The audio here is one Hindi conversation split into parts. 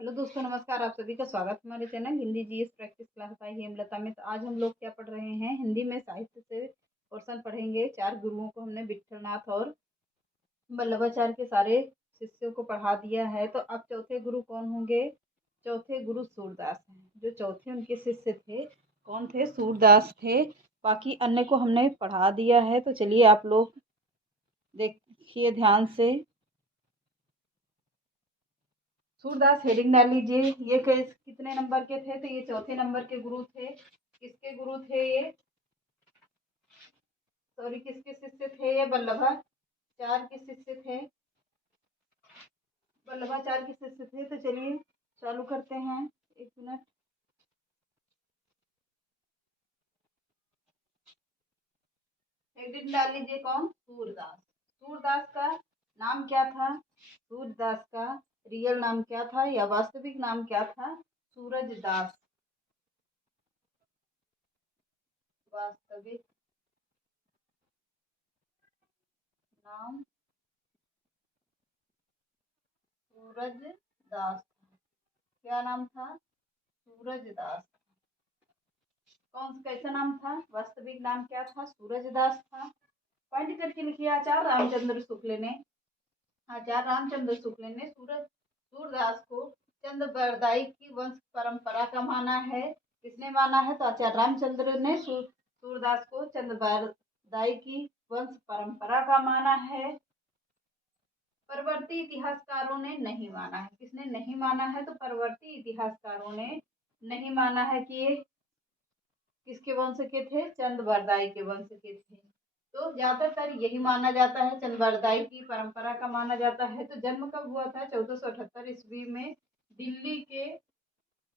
हेलो दोस्तों, नमस्कार। आप सभी का स्वागत है हमारे channel Hindi GS practice class by Hemlata में। तो आज हम लोग क्या पढ़ रहे हैं, हिंदी में साहित्य से पोर्शन पढ़ेंगे। 4 गुरुओं को हमने विट्ठलनाथ और वल्लभाचार्य के सारे शिष्यों को पढ़ा दिया है। तो अब चौथे गुरु कौन होंगे? चौथे गुरु सूरदास हैं। जो चौथे उनके शिष्य थे, कौन थे? सूरदास थे। बाकी अन्य को हमने पढ़ा दिया है। तो चलिए आप लोग देखिए ध्यान से। सूरदास हेडिंग डाल लीजिए। ये कितने नंबर के थे? तो ये चौथे नंबर के गुरु थे। किसके गुरु थे ये? सॉरी, किसके शिष्य थे ये? वल्लभाचार्य के शिष्य थे। वल्लभाचार्य के शिष्य थे। तो चलिए चालू करते हैं। एक मिनट। हेडिंग डाल लीजिए। कौन? सूरदास। सूरदास का नाम क्या था? सूरदास का रियल नाम क्या था या वास्तविक नाम क्या था? सूरजदास। वास्तविक नाम सूरजदास। क्या नाम था? सूरजदास। कैसा नाम था? वास्तविक नाम क्या था? सूरजदास था। पॉइंट करके लिखिए। आचार्य रामचंद्र शुक्ल ने सूरदास को चंद बरदाई की वंश परंपरा का माना है। किसने माना है? तो आचार्य रामचंद्र ने सूरदास को चंद बरदाई की वंश परंपरा का माना है। परवर्ती इतिहासकारों ने नहीं माना है। किसने नहीं माना है? तो परवर्ती इतिहासकारों ने नहीं माना है कि ये किसके वंश के थे? चंद बरदाई के वंश के थे। तो ज्यादातर यही माना जाता है, चंद बरदाई की परंपरा का माना जाता है। तो जन्म कब हुआ था? 1478 ईस्वी में दिल्ली के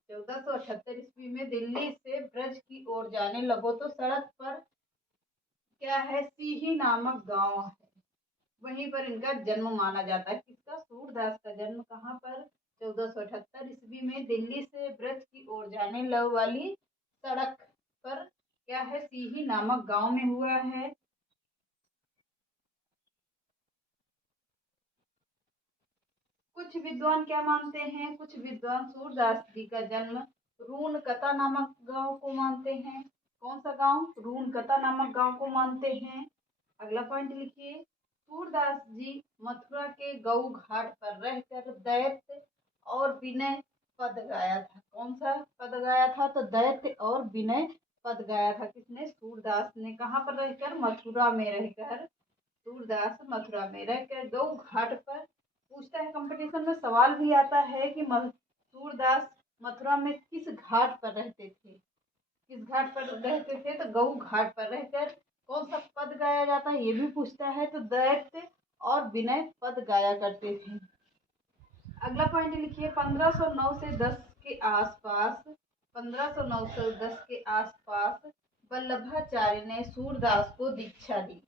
1478 ईस्वी में दिल्ली से ब्रज की ओर जाने लगो तो सड़क पर क्या है? सीही नामक गांव है। वहीं पर इनका जन्म माना जाता है। किसका? सूरदास का जन्म कहाँ पर? 1478 ईस्वी में दिल्ली से ब्रज की ओर जाने वाली सड़क पर क्या है? सीही नामक गांव में हुआ है। कुछ विद्वान क्या मानते हैं? कुछ विद्वान सूरदास जी का जन्म रूनकता नामक गांव को मानते हैं। कौन सा गांव? रूनकता नामक गांव को मानते हैं। अगला पॉइंट लिखिए। सूरदास जी मथुरा के गऊ घाट पर रहकर दैत्य और विनय पद गाया था। कौन सा पद गाया था? तो दैत्य और विनय पद गाया था। किसने? सूरदास ने। कहाँ पर रहकर? मथुरा में रहकर। सूरदास मथुरा में रहकर गऊ घाट पर। पूछता है कंपटीशन में, सवाल भी आता है कि सूरदास मथुरा में किस घाट पर रहते थे? किस घाट पर रहते थे? तो गऊ घाट पर रहकर कौन सा पद गाया जाता है, ये भी पूछता है। तो दैत्य और विनय पद गाया करते थे। अगला पॉइंट लिखिए। 1509 से 10 के आसपास 1509 से 10 के आसपास वल्लभाचार्य ने सूरदास को दीक्षा दी।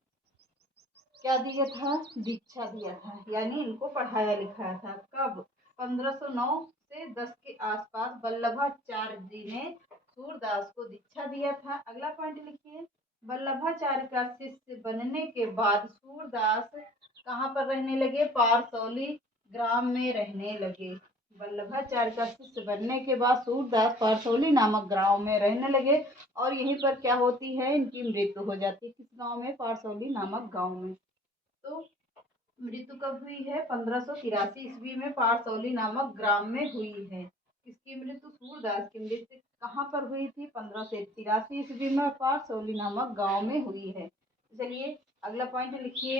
क्या दिया था? दीक्षा दिया था, यानी इनको पढ़ाया लिखाया था। कब? 1509 से 10 के आसपास वल्लभाचार्य जी ने सूरदास को दीक्षा दिया था। अगला पॉइंट लिखिए। वल्लभाचार्य का शिष्य बनने के बाद सूरदास कहाँ पर रहने लगे? पारसौली ग्राम में रहने लगे। वल्लभाचार्य का शिष्य बनने के बाद सूरदास पारसौली नामक गांव में रहने लगे और यहीं पर क्या होती है? इनकी मृत्यु हो जाती है। किस गांव में? पारसौली नामक गांव में। तो मृत्यु कब हुई है? 1583 ईस्वी में पारसौली नामक ग्राम में हुई है। किसकी मृत्यु? सूरदास की मृत्यु कहाँ पर हुई थी? 1583 ईस्वी में पारसौली नामक गांव में हुई है। चलिए अगला पॉइंट लिखिए।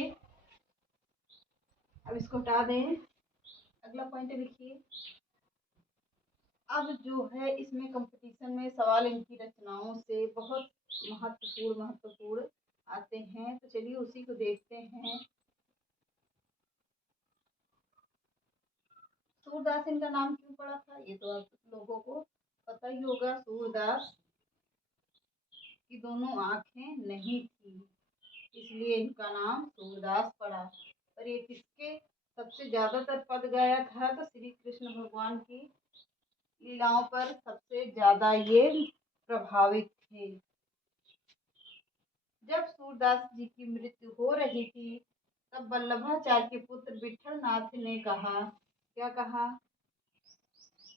अब इसको हटा दें। अगला पॉइंट लिखिए। अब जो है इसमें कंपटीशन में सवाल इनकी रचनाओं से बहुत महत्वपूर्ण आते हैं। तो चलिए उसी को देखते हैं। सूरदास इनका नाम क्यों पड़ा था, ये तो आप लोगों को पता ही होगा। सूरदास की दोनों आंखें नहीं थी, इसलिए इनका नाम सूरदास पड़ा। और ये किसके सबसे ज्यादातर पद गाया था? तो श्री कृष्ण भगवान की लीलाओं पर सबसे ज्यादा ये प्रभावित थे। जब सूरदास जी की मृत्यु हो रही थी तब वल्लभाचार्य के पुत्र विट्ठलनाथ ने कहा। क्या कहा?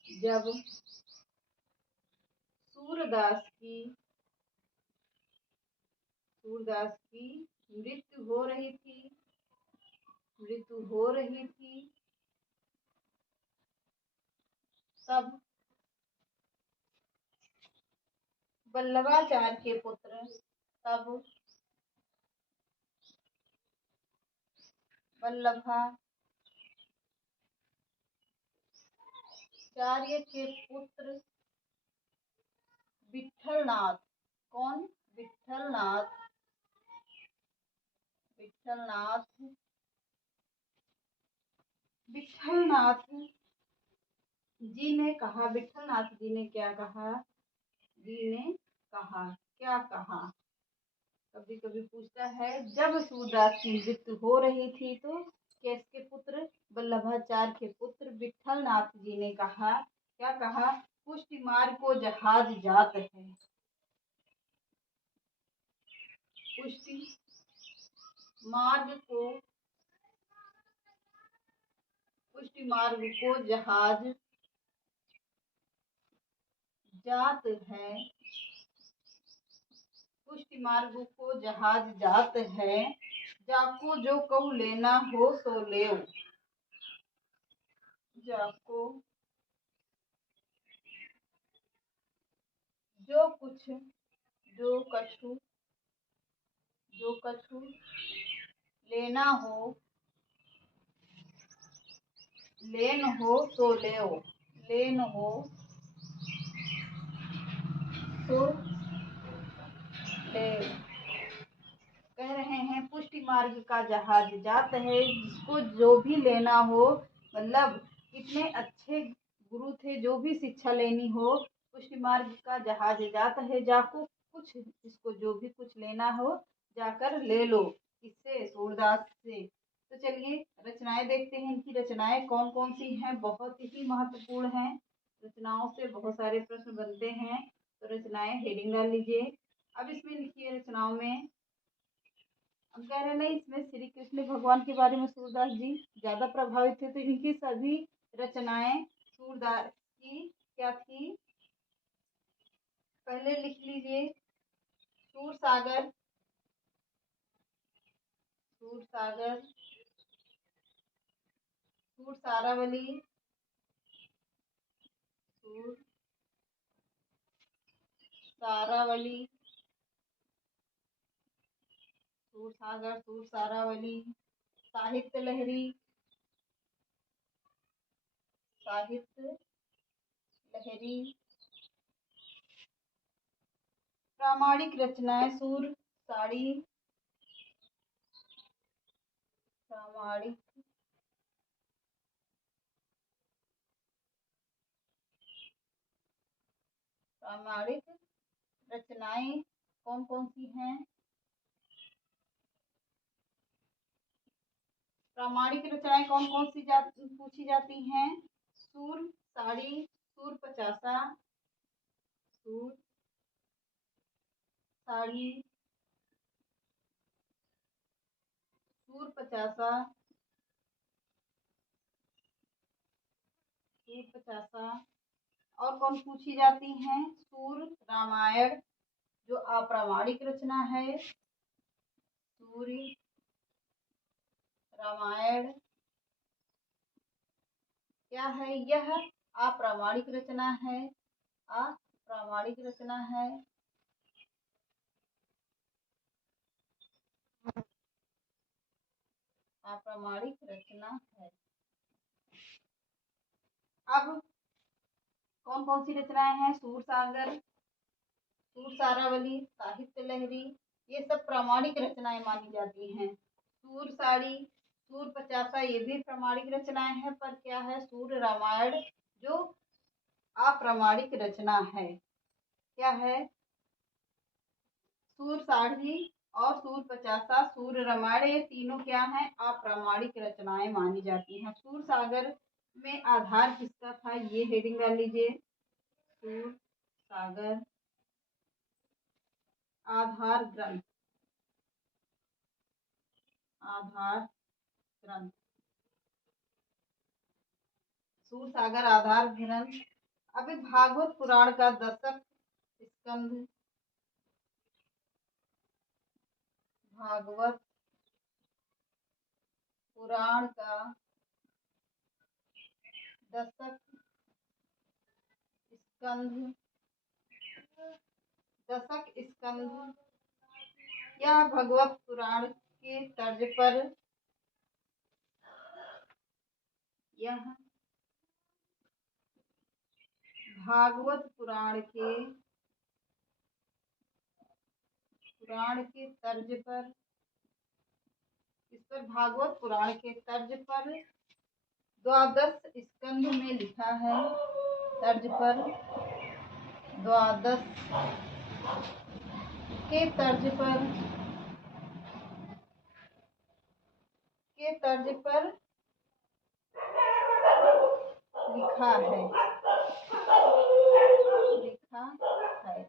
जब सूरदास की मृत्यु हो रही थी तब वल्लभाचार्य के पुत्र विठलनाथ, कौन? विठलनाथ जी ने कहा, विठलनाथ जी ने क्या कहा? क्या कहा? कभी कभी पूछता है, जब सूरदास की मृत्यु हो रही थी तो किसके पुत्र? वल्लभाचार्य के पुत्र विठलनाथ जी ने कहा, क्या कहा? पुष्टि मार्ग को जहाज जात है। पुष्टि मार्ग को जहाज जात है। पुष्टि मार्ग को जहाज जात है। जाको जो कहू लेना हो सो लेओ। जाको जो कछु लेन हो सो लेओ। कह रहे हैं पुष्टि मार्ग का जहाज जात है, जिसको जो भी लेना हो, मतलब इतने अच्छे गुरु थे, जो भी शिक्षा लेनी हो, पुष्टि मार्ग का जहाज जात है, जाको कुछ, इसको जो भी कुछ लेना हो जाकर ले लो। इससे सूरदास से। तो चलिए रचनाएं देखते हैं। इनकी रचनाएं कौन कौन सी हैं, बहुत ही महत्वपूर्ण हैं। रचनाओं से बहुत सारे प्रश्न बनते हैं। तो रचनाएं हेडिंग डाल लीजिए। अब इसमें लिखिए रचनाओं में, हम कह रहे नहीं, इसमें श्री कृष्ण भगवान के बारे में सूरदास जी ज्यादा प्रभावित थे, तो इनकी सभी रचनाएं सूरदास की क्या थी? पहले लिख लीजिए, सूरसागर, सूरसारावली, सूरसारावली, साहित्य लहरी, प्रामाणिक रचनाएं सूरसाड़ी, प्रामाणिक रचनाएं कौन कौन सी हैं? प्रामाणिक रचनाएं कौन कौन सी पूछी जाती हैं? सूरसाड़ी, सूरपचासा, और कौन पूछी जाती हैं? सूर रामायण, जो अप्रामाणिक रचना है। सूर्य रामायण क्या है? यह अप्रामाणिक रचना है। अप्रामाणिक रचना है। अब कौन कौन सी रचनाएं हैं? सूरसागर, सूरसारावली, साहित्य लहरी, ये सब प्रामाणिक रचनाएं मानी जाती हैं। सूरसाड़ी, सूरपचासा, ये भी प्रामाणिक रचनाएं हैं, पर क्या है? सूर्य रामायण जो अप्रामाणिक रचना है। क्या है? सूरसाड़ी और सूरपचासा, सूर्य रामायण, ये तीनों क्या है? अप्रामाणिक रचनाएं मानी जाती हैं। सूरसागर में आधार किसका था? ये हेडिंग डाल लीजिए, सूरसागर आधार ग्रंथ, सूरसागर आधार ग्रंथ अभी भागवत पुराण का दशक स्कंध, भागवत पुराण का दशक स्कंध, दशक स्कंध, यह भगवत पुराण के तर्ज पर, यह भागवत पुराण के तर्ज पर, इस पर भागवत पुराण के तर्ज पर द्वादश स्कंध में लिखा है। तर्ज पर, द्वादश के तर्ज पर लिखा है।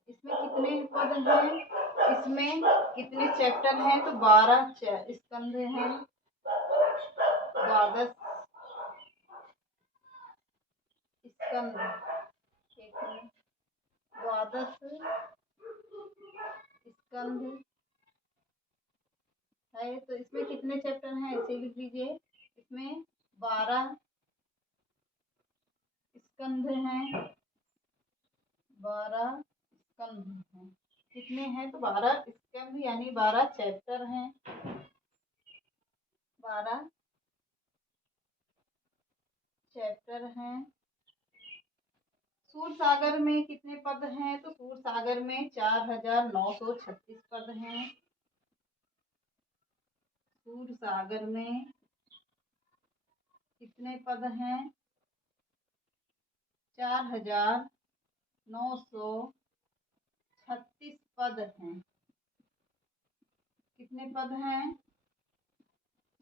इसमें कितने पद हैं? इसमें कितने चैप्टर हैं? तो 12 स्कंध हैं। द्वादश स्कंध, द्वादश स्कंध है। तो इसमें कितने चैप्टर हैं? ऐसे लिख लीजिए। इसमें 12 स्कंध हैं। 12 स्कंध हैं। कितने हैं? तो 12 स्कंध यानी 12 चैप्टर हैं। 12 चैप्टर हैं। सूर सागर में कितने पद हैं? तो सूर सागर में 4936 पद हैं। सूर सागर में कितने पद हैं? 4936 पद हैं। कितने पद हैं?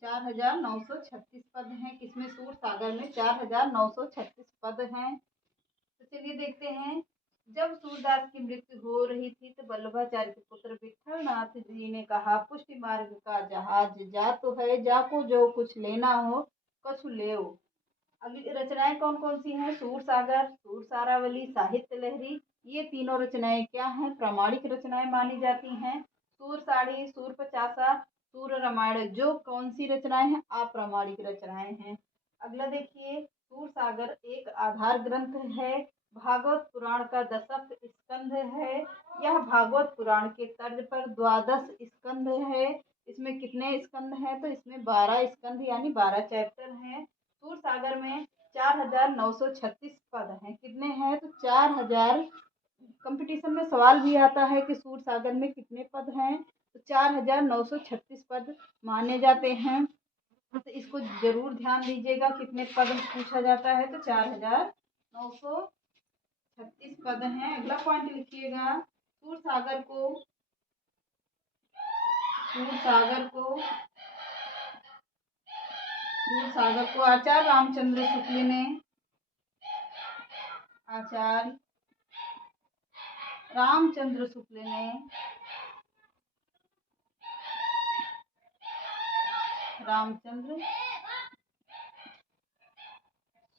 4936 पद हैं। किसमें? सूर सागर में 4936 पद हैं। तो चलिए देखते हैं। जब सूरदास की मृत्यु हो रही थी तो वल्लभाचार्य के पुत्र विठलनाथ जी ने कहा, पुष्टि मार्ग का जहाज जा तो है, जाको जो कुछ लेना हो कछु लेओ। अगली रचनाएं कौन कौन सी हैं? सूर सागर, सूर सारावली, साहित्य लहरी। ये तीनों रचनाएं क्या हैं? प्रामाणिक रचनाएं मानी जाती हैं। सूर साड़ी, सूर पचासा, सूर रामायण जो कौन सी रचनाएं हैं? अप्रामाणिक रचनाएं हैं। अगला देखिए, सूर सागर एक आधार ग्रंथ है। भागवत पुराण का दशक स्कंध है। यह भागवत पुराण के तर्ज पर द्वादश स्कंध है। इसमें कितने स्कंध हैं? तो इसमें 12 स्कंध यानी 12 चैप्टर हैं। सूर सागर में 4936 पद हैं। कितने हैं? तो 4000। कंपटीशन में सवाल भी आता है कि सूर सागर में कितने पद हैं, तो 4936 पद माने जाते हैं। तो इसको जरूर ध्यान दीजिएगा, कितने पद पूछा जाता है तो 4936 पद हैं। अगला पॉइंट लिखिएगा, सूर सागर को आचार्य रामचंद्र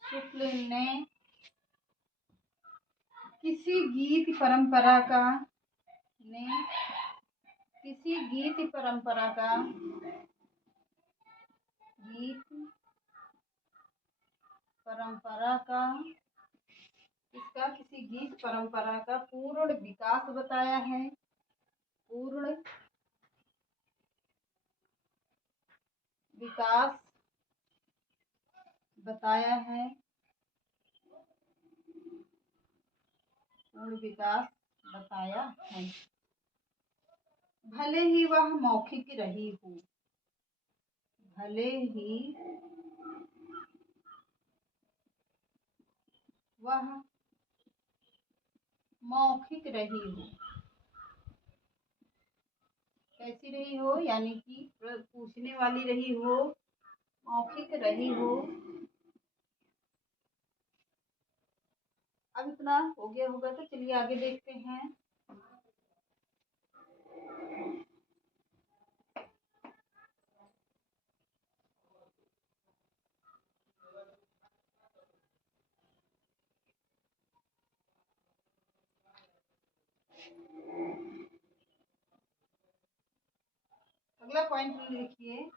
शुक्ल ने किसी गीत परंपरा का पूर्ण विकास बताया है। पूर्ण विकास बताया है। भले ही वह मौखिक रही हो, कैसी रही हो? यानी कि पूछने वाली रही हो, मौखिक रही हो। अब इतना हो गया होगा, तो चलिए आगे देखते हैं। अगला पॉइंट लिखिए।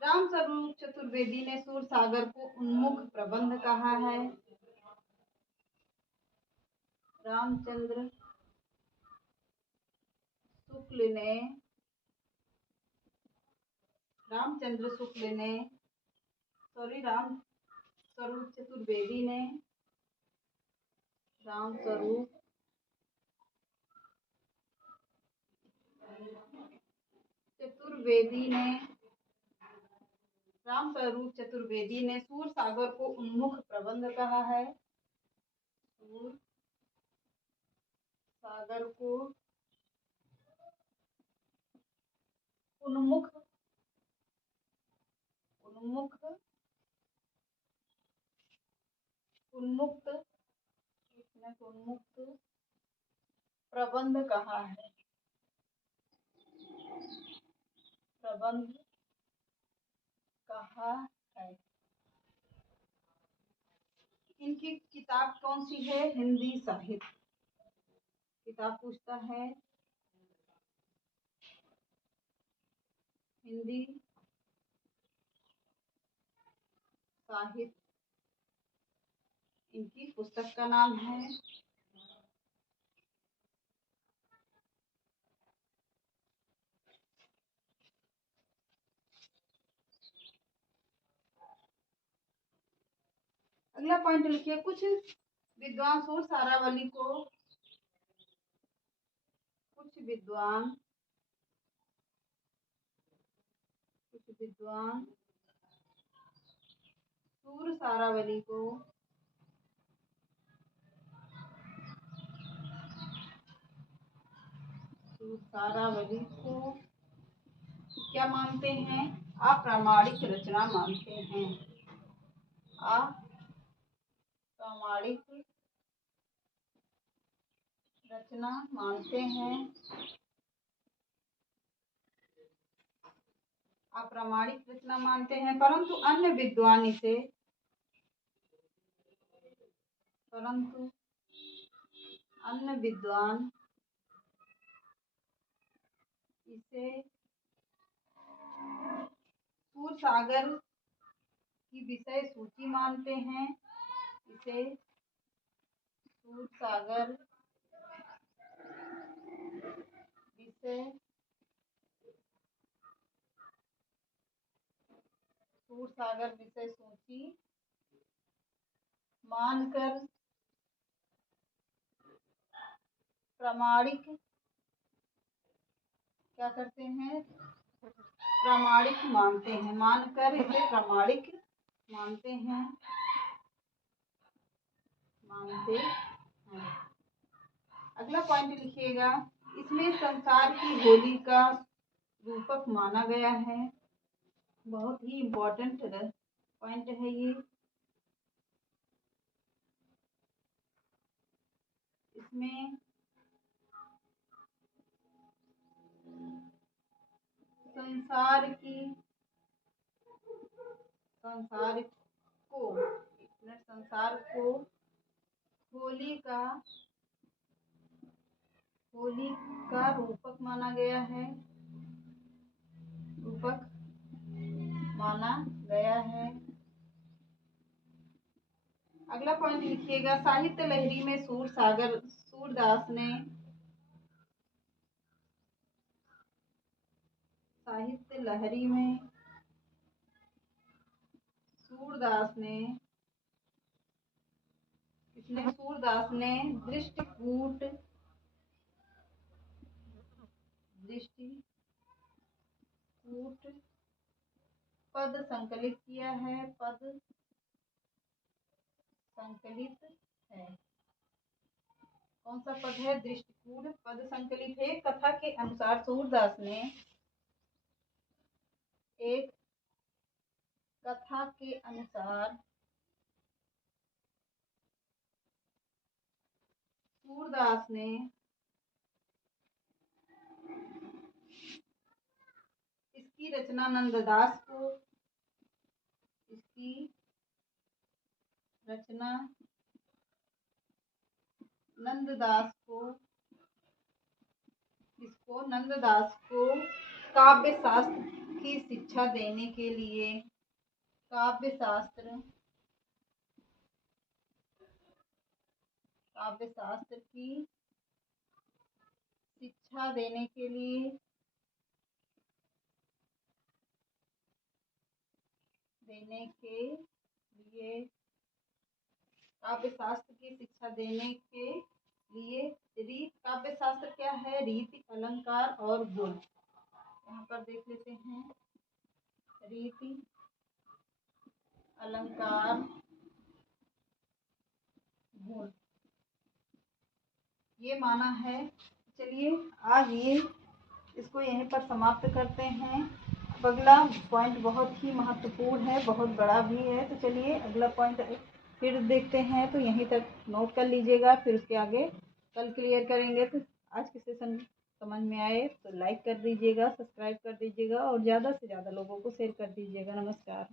रामस्वरूप चतुर्वेदी ने सूरसागर को उन्मुख प्रबंध कहा है। रामचंद्र शुक्ल ने रामस्वरूप चतुर्वेदी ने रामस्वरूप चतुर्वेदी ने सूरसागर को उन्मुख प्रबंध कहा है। सूरसागर को उन्मुक्त प्रबंध कहा है। इनकी किताब कौन सी है? हिंदी साहित्य। किताब पूछता है हिंदी साहित्य, इनकी पुस्तक का नाम है। अगला पॉइंट लिखिए। कुछ विद्वान सूरसारावली को क्या मानते हैं? अप्रामाणिक रचना मानते हैं। अप्रामाणिक रचना मानते हैं। परंतु अन्य विद्वान इसे सूरसागर की विषय सूची मानते हैं। सूरसागर विषय सूची मानकर प्रामाणिक क्या करते हैं? प्रामाणिक मानते हैं। मानकर इसे प्रामाणिक मानते हैं। अगला पॉइंट लिखिएगा। इसमें संसार की होली का रूपक माना गया है। बहुत ही इम्पोर्टेंट पॉइंट है ये। इसमें संसार को होली का रूपक माना गया है। अगला पॉइंट लिखिएगा। साहित्य लहरी में सूरदास ने दृष्टिकूट पद संकलित किया है। कौन सा पद है? दृष्टिकूट पद संकलित है। कथा के अनुसार सूरदास ने इसकी रचना नंददास को इसको नंददास को काव्य शास्त्र की शिक्षा देने के लिए काव्य शास्त्र की शिक्षा देने के लिए काव्य शास्त्र की शिक्षा देने के लिए रीति काव्य शास्त्र क्या है? रीति, अलंकार और गुण। यहाँ पर देख लेते हैं, रीति, अलंकार, गुण, ये माना है। चलिए आज इसको यहीं पर समाप्त करते हैं। अब अगला पॉइंट बहुत ही महत्वपूर्ण है, बहुत बड़ा भी है, तो चलिए अगला पॉइंट फिर देखते हैं। तो यहीं तक नोट कर लीजिएगा, फिर उसके आगे कल क्लियर करेंगे। तो आज के सेशन समझ में आए तो लाइक कर दीजिएगा, सब्सक्राइब कर दीजिएगा और ज़्यादा से ज़्यादा लोगों को शेयर कर दीजिएगा। नमस्कार।